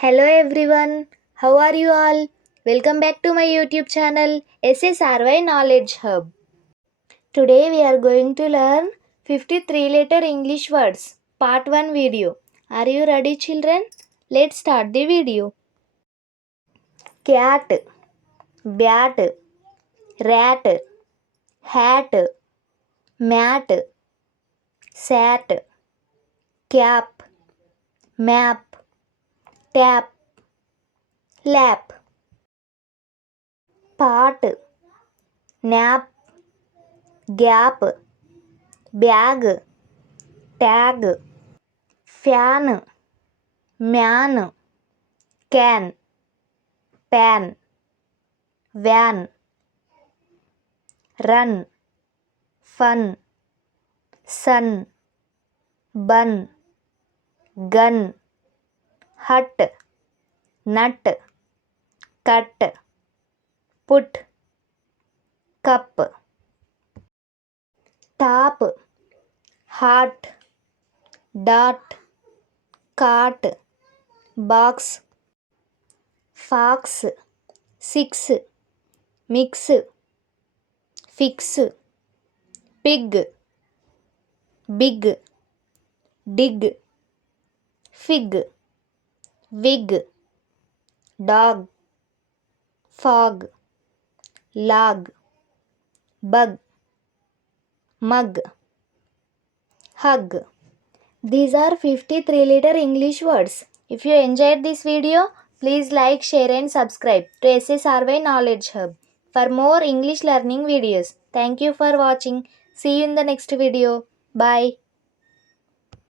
Hello everyone, how are you all? Welcome back to my YouTube channel SSRY Knowledge Hub. Today we are going to learn 53 letter English words, part 1 video. Are you ready children? Let's start the video. Cat, bat, rat, hat, mat, sat, cap, map, tap, lap. Part, nap, gap, bag, tag, fan, man, can, pan, van, run, fun, sun, bun, gun, hut, nut, cut, put, cup. Top, heart, dot, cart, box, fox, six, mix, fix, pig, big, dig, fig, wig, dog, fog, log, bug, mug, hug. These are 53 letter English words. If you enjoyed this video, please like, share and subscribe to SSRY Knowledge Hub for more English learning videos. Thank you for watching. See you in the next video. Bye.